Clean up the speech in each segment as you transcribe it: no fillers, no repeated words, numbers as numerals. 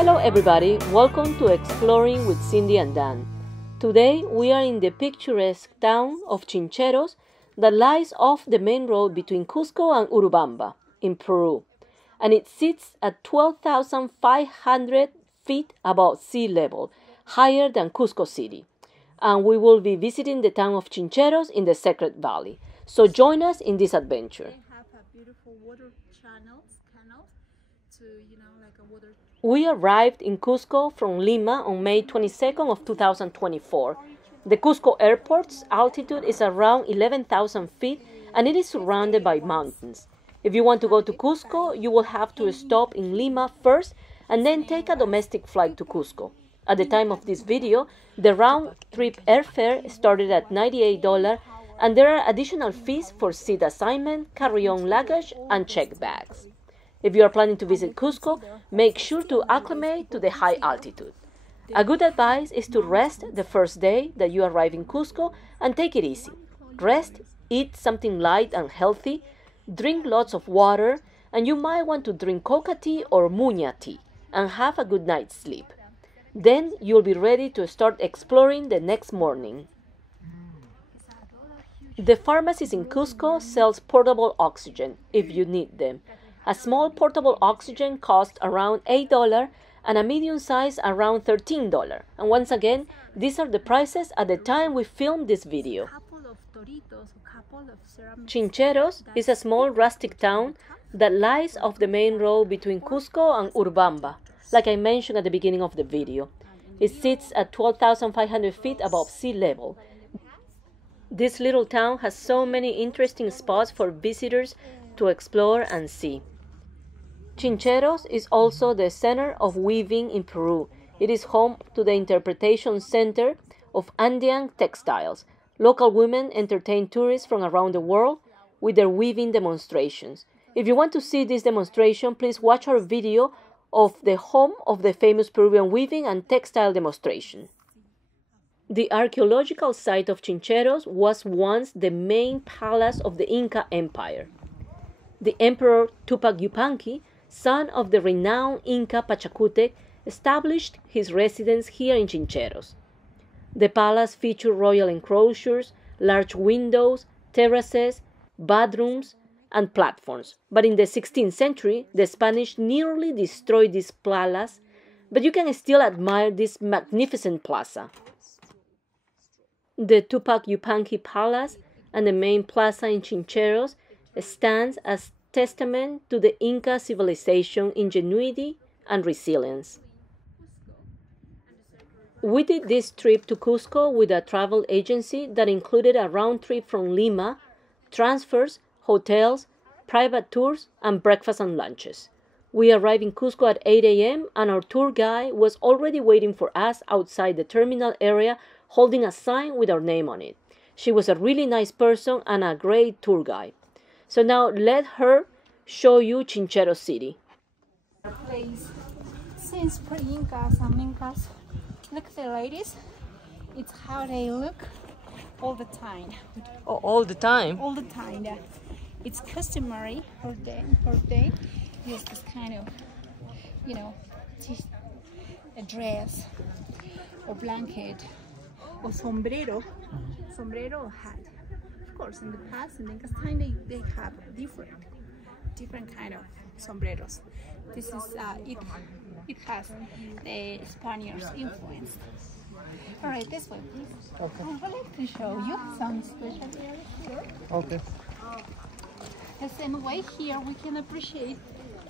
Hello everybody, welcome to Exploring with Cindy and Dan. Today we are in the picturesque town of Chincheros that lies off the main road between Cusco and Urubamba in Peru, and it sits at 12,500 feet above sea level, higher than Cusco City. And we will be visiting the town of Chincheros in the Sacred Valley. So join us in this adventure. They have a beautiful water canal to, like a water. We arrived in Cusco from Lima on May 22nd of 2024. The Cusco airport's altitude is around 11,000 feet and it is surrounded by mountains. If you want to go to Cusco, you will have to stop in Lima first and then take a domestic flight to Cusco. At the time of this video, the round-trip airfare started at $98 and there are additional fees for seat assignment, carry-on luggage, and checked bags. If you are planning to visit Cusco, make sure to acclimate to the high altitude. A good advice is to rest the first day that you arrive in Cusco and take it easy. Rest, eat something light and healthy, drink lots of water, and you might want to drink coca tea or muña tea and have a good night's sleep. Then you'll be ready to start exploring the next morning. The pharmacies in Cusco sells portable oxygen if you need them. A small portable oxygen costs around $8 and a medium size around $13. And once again, these are the prices at the time we filmed this video. Chincheros is a small rustic town that lies off the main road between Cusco and Urubamba, like I mentioned at the beginning of the video. It sits at 12,500 feet above sea level. This little town has so many interesting spots for visitors to explore and see. Chincheros is also the center of weaving in Peru. It is home to the Interpretation Center of Andean textiles. Local women entertain tourists from around the world with their weaving demonstrations. If you want to see this demonstration, please watch our video of the home of the famous Peruvian weaving and textile demonstration. The archaeological site of Chincheros was once the main palace of the Inca Empire. The Emperor Tupac Yupanqui, son of the renowned Inca Pachacutec, established his residence here in Chincheros. The palace featured royal enclosures, large windows, terraces, bathrooms, and platforms. But in the 16th century, the Spanish nearly destroyed this palace, but you can still admire this magnificent plaza. The Tupac Yupanqui Palace and the main plaza in Chincheros stands as testament to the Inca civilization ingenuity and resilience. We did this trip to Cusco with a travel agency that included a round trip from Lima, transfers, hotels, private tours, and breakfast and lunches. We arrived in Cusco at 8 a.m. and our tour guide was already waiting for us outside the terminal area holding a sign with our name on it. She was a really nice person and a great tour guide. So now let her show you Chincheros City. Place since pre-Incas and Incas. Look at the ladies. It's how they look all the time. Oh, all the time? All the time, yeah. It's customary for them use this kind of, a dress or blanket or sombrero hat. Of course, in the past, in the Incas time, they have different kind of sombreros. This is it has the Spaniards influence. All right, this way, please. Okay. I would like to show you some special areas here. Okay. The same way here we can appreciate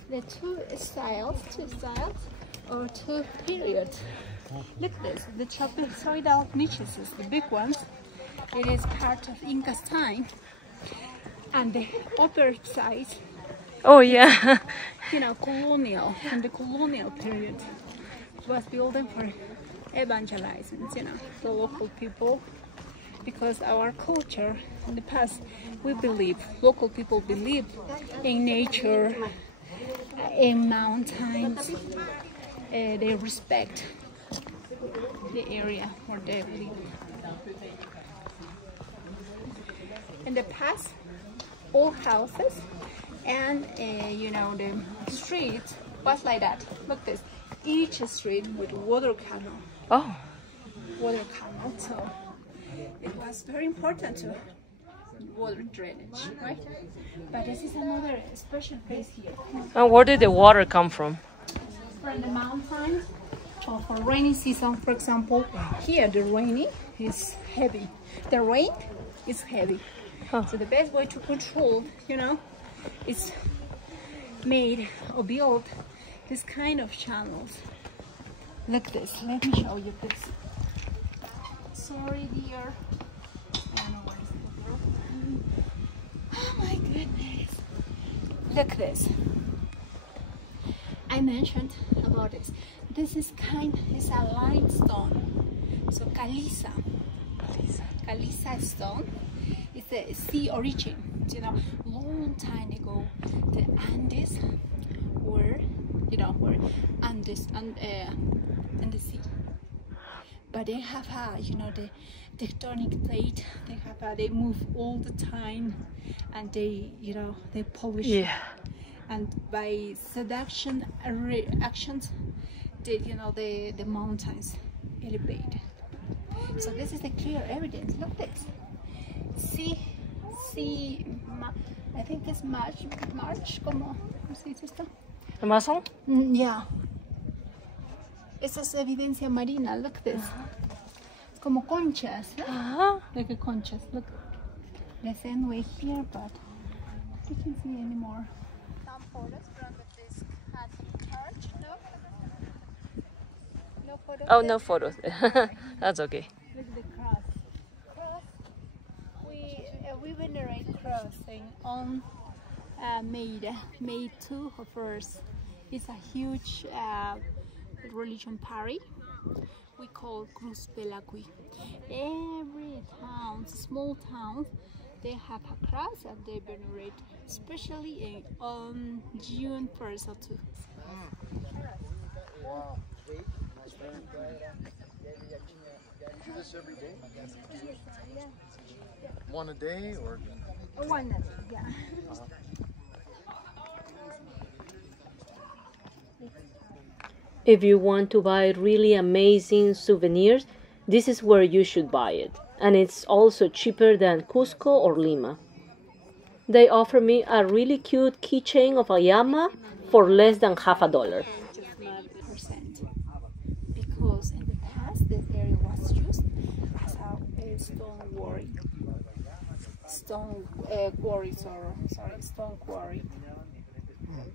the two styles or two periods. Look at this, the trapezoidal niches, the big ones. It is part of Inca's time, and the upper side. Oh yeah. Colonial, from the colonial period, was built for evangelizing, the local people, because our culture in the past, local people believe in nature, in mountains. They respect the area where they live. In the past, all houses and the street was like that. Look this. each street with water canal. Oh. Water canal, so it was very important to water drainage, right? But this is another special place here. And where did the water come from? From the mountains, or for rainy season, for example, here the rain is heavy. The rain is heavy. Huh. So the best way to control, is made or build this kind of channels. Look this. Let me show you this. Sorry, dear. I don't know where is the girl. Oh my goodness. Look this. I mentioned about this. This is a limestone. So caliza stone is the sea origin. Long time ago, the Andes were, Andes and the sea. But they have the tectonic plate. They move all the time, and they polish. Yeah. And by seduction reactions, the mountains elevate. So this is the clear evidence. Look this. See, I think it's March. ¿Cómo se dice esto? Amazon? Yeah. Esa es evidencia marina. Look this. It's como conchas. Like conchas. Look. The same way here, but you can see anymore. Some photos from this Catholic church. No photos. Oh, no photos. That's okay. Look at the cross. We venerate crossing on May 2 of first. It's a huge religion party we call Cruz Pelacui. Every town, small towns, they have a cross and they venerate, especially on June 1st or 2. Wow. You do this every day? One a day or? One a day, yeah. If you want to buy really amazing souvenirs, this is where you should buy it. And it's also cheaper than Cusco or Lima. They offer me a really cute keychain of a llama for less than $50. Because in the past this area was used as a stone quarry.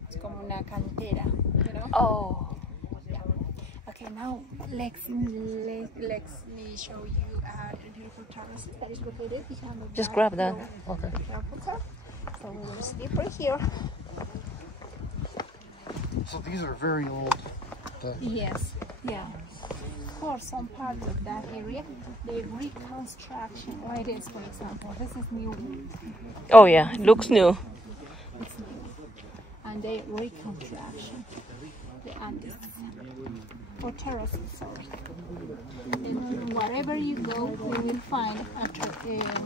It's como una cantera, Oh. Yeah. Okay, now let me show you the beautiful terraces that is located behind the Just grab that. Okay. So we will sleep right here. So these are very old. Yes, yeah. For some parts of that area, the reconstruction, like this, for example, this is new. Oh yeah, looks new. It's new. And the reconstruction, the Andes, for terraces, sorry. And wherever you go, you will find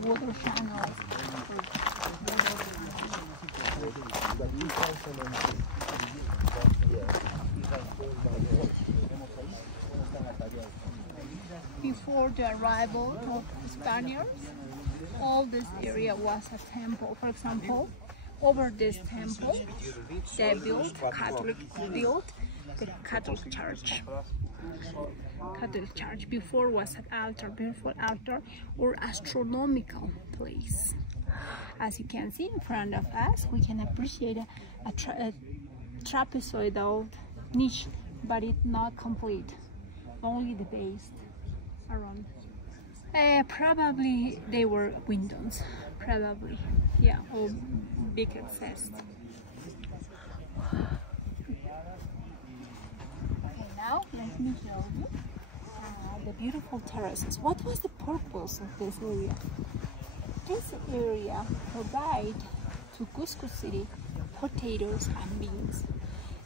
water channels. Before the arrival of Spaniards, all this area was a temple. For example, over this temple, they built the Catholic Church. Catholic Church before was an altar, beautiful altar or astronomical place. As you can see in front of us, we can appreciate a trapezoidal niche, but it's not complete. Only the base around. Probably they were windows. Probably, yeah, or big access. Okay, now let me show you the beautiful terraces. What was the purpose of this area? This area provides to Cusco City potatoes and beans.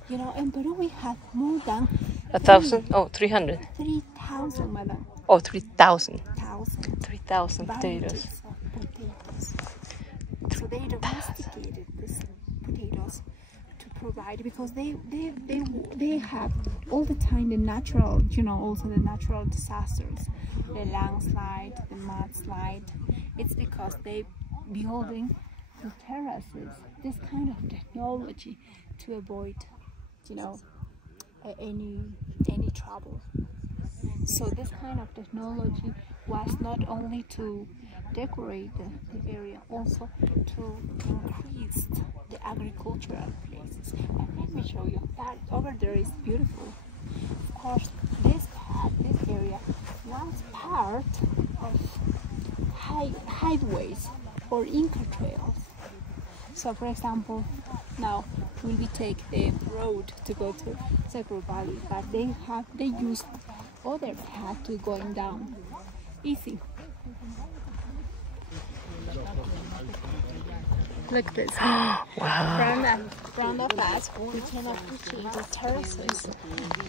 You know, in Peru we have more than 1,000? Oh, 300. 3,000, madam. Oh, 3,000. 3,000 potatoes. So they domesticated these potatoes to provide slide because they have all the time the natural, you know, also the natural disasters, the landslide, the mudslide. It's because they building the terraces, this kind of technology to avoid, you know, any trouble. So this kind of technology was not only to decorate the area, also to increase the agricultural places. And let me show you that over there is beautiful. Of course, this area was part of highways or Inca trails. So for example, now when we take the road to go to Cusco Valley, but they use other path to going down. Easy. Look at this. Wow. From the flats, we can appreciate the terraces.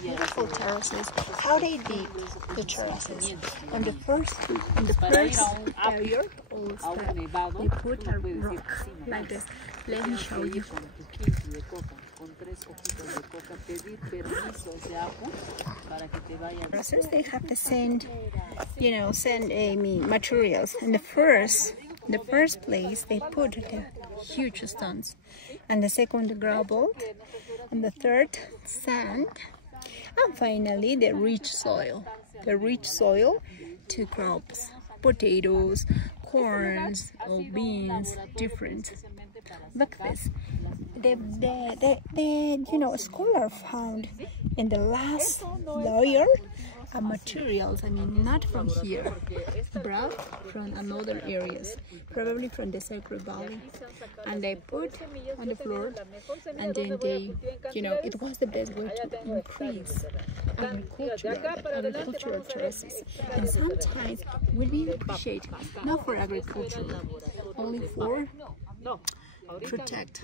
Beautiful terraces. How they did the terraces. On the first area, they put a rock like this. Let me show you. They have the same, you know, materials. In the first place, they put the huge stones, and the second the gravel, and the third sand, and finally the rich soil. The rich soil to crops, potatoes, corns, or beans, different. Look at this. The you know, scholar found in the last layer materials, I mean not from here, brought from another areas, probably from the Cusco Valley, and they put on the floor, and then they, you know, it was the best way to increase agricultural terraces. And sometimes we really appreciate, not for agriculture, only for protect,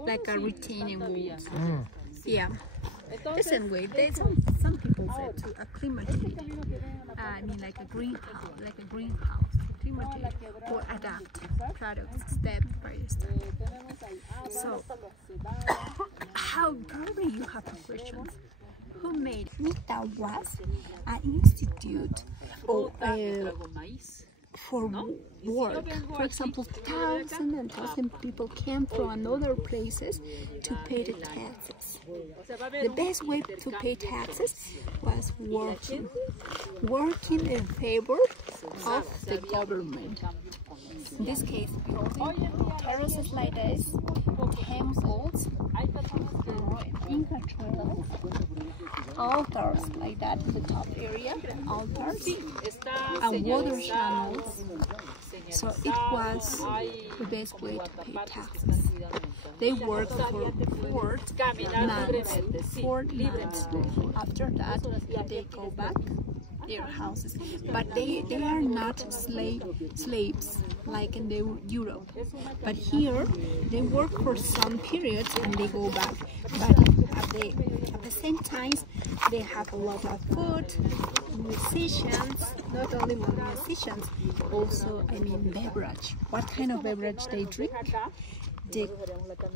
like a retaining walls. Yeah. The same way, some people said to acclimatate, I mean like a greenhouse, acclimatate or adapt products step by step. So, how probably you have questions. Who made it? That was an institute or for work. For example, thousands and thousands of people came from another places to pay the taxes. The best way to pay taxes was working in favor of the government. In this case, building terraces like this, temples, Inca trails, altars like that in the top area, altars, and water channels. So it was the best way to pay taxes. They worked for 4 months. After that, they go back their houses, but they are not slaves like in Europe. But here they work for some periods and they go back. But at the same time, they have a lot of food, musicians, not only musicians, also I mean beverage. What kind of beverage they drink? The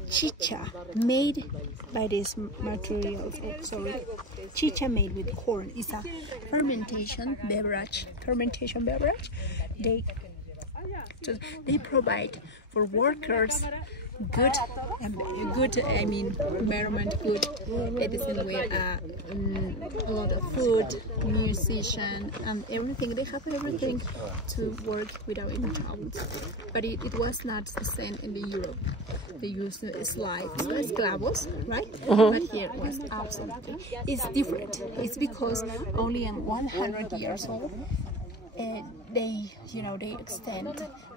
chicha made by these materials. Oh, sorry, chicha made with corn is a fermentation beverage. They provide for workers good I mean environment, good medicine with a lot of food, musician, and everything. They have everything to work without any problems. But it was not the same in the Europe. They used esclavos, right? But here it was absolutely. It's different. It's because only in 100 years old they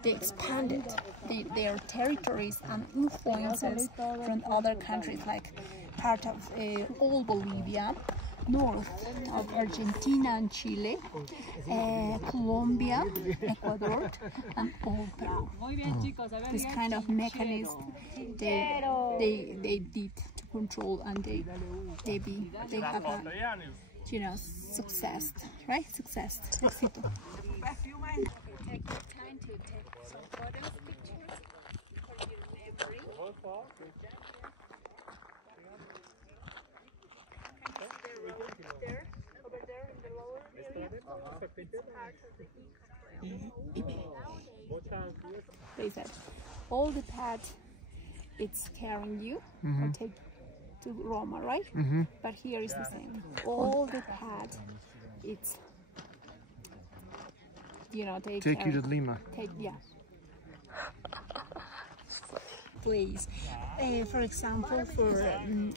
expanded their territories and influences from other countries, like part of old Bolivia, north of Argentina and Chile, Colombia, Ecuador, and old Peru. This kind of mechanism they did to control, and they have a, you know, success, right? Success, éxito. Take the time to take some photos, pictures for your memory. They said all the path it's carrying you or take to Roma, right? But here is the same. All the path it's they Take you to Lima. Place. For example, for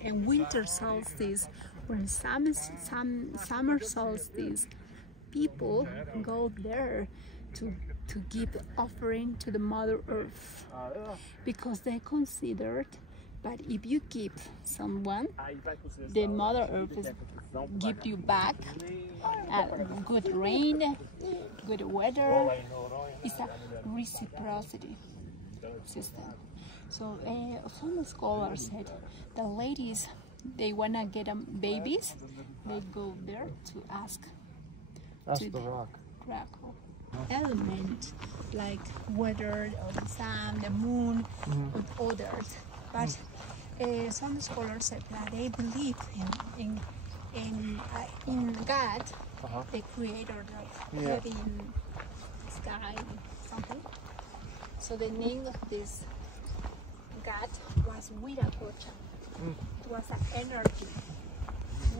a winter solstice, when summer solstice, people go there to give offering to the Mother Earth because they considered that if you give someone, the Mother Earth is give you back good rain, good weather. It's a reciprocity system. So some scholars said the ladies, they wanna get babies, they go there to ask. That's the rock. Element like weather or the sun, the moon, or others. But some scholars said that they believe in God, the creator of heaven, sky, something. So the name of this God was Huiracocha. It was an energy,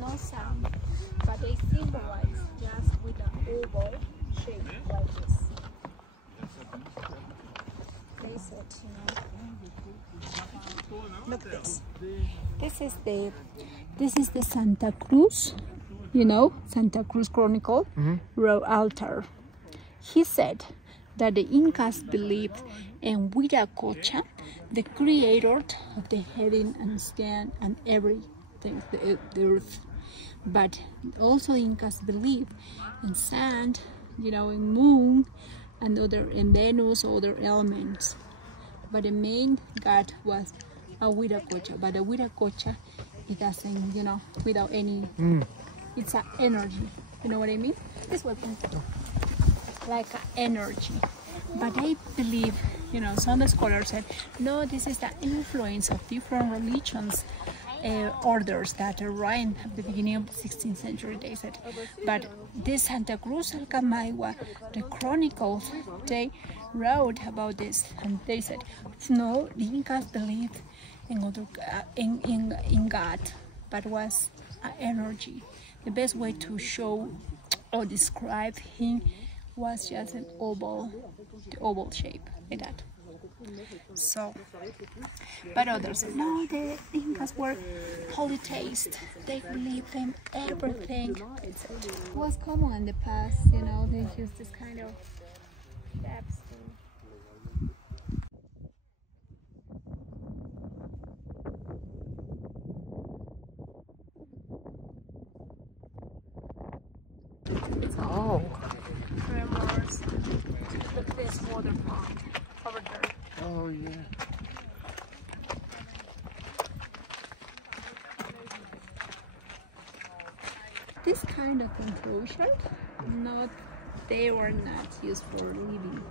no sound, but they symbolize just with an oval shape like this. They said, look this. This is the Santa Cruz, Santa Cruz Chronicle, row altar. He said that the Incas believed in Huiracocha, the creator of the heaven and sky and everything, the earth. But also Incas believed in sand, in moon, and in Venus, other elements. But the main god was a Huiracocha. But the Huiracocha, it doesn't, without any, it's an energy. You know what I mean? This was like an energy. But I believe, some scholars said, no, this is the influence of different religions, orders that arrived at the beginning of the 16th century, they said. But this Santa Cruz Alcamaywa, the chronicles, they wrote about this, and they said, no, the Incas believed in God, but was an energy. The best way to show or describe him was just the oval shape, like that. So, but others said, no, the Incas were polytheists. They believed in everything. It was common in the past, they used this kind of steps. Oh. Tremors. Look at this water pond over there. Oh, yeah. This kind of enclosure, they were not used for living,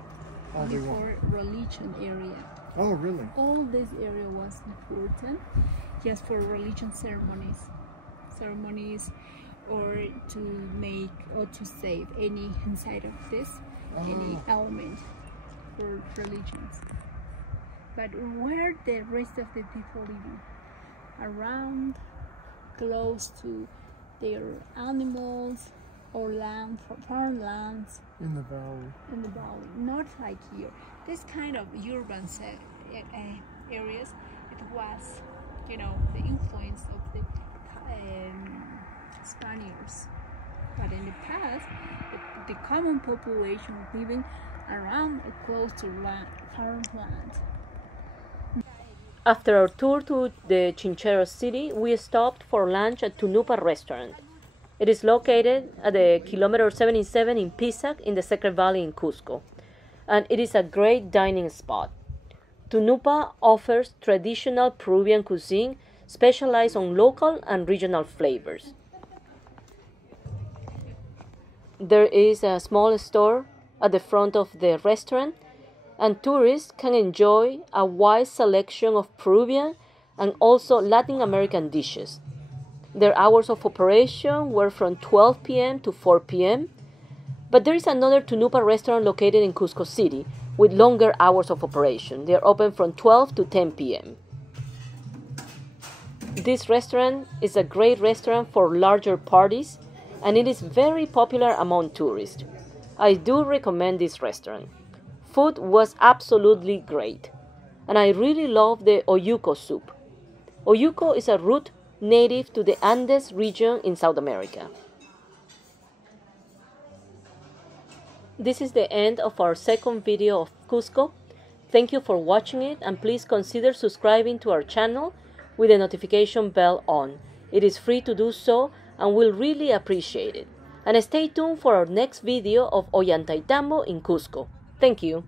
only for religion area. Oh, really? All this area was important just for religion ceremonies, or to make or to save any inside of this, any element for religions. But where the rest of the people living? Around, close to their animals or land, farmlands. In the valley. In the valley, not like here. This kind of urban areas, it was, the influence of the Spaniards. But in the past, the common population living around or close to farmland. After our tour to the Chincheros city, we stopped for lunch at Tunupa restaurant. It is located at the kilometer 77 in Pisac in the Sacred Valley in Cusco, and it is a great dining spot. Tunupa offers traditional Peruvian cuisine specialized on local and regional flavors. There is a small store at the front of the restaurant, and tourists can enjoy a wide selection of Peruvian and also Latin American dishes. Their hours of operation were from 12 p.m. to 4 p.m., But there is another Tunupa restaurant located in Cusco City with longer hours of operation. They are open from 12 to 10 p.m. This restaurant is a great restaurant for larger parties, and it is very popular among tourists. I do recommend this restaurant. Food was absolutely great, and I really love the oyuco soup. Oyuco is a root native to the Andes region in South America. This is the end of our second video of Cusco. Thank you for watching it, and please consider subscribing to our channel with the notification bell on. It is free to do so, and we'll really appreciate it. And stay tuned for our next video of Ollantaytambo in Cusco. Thank you.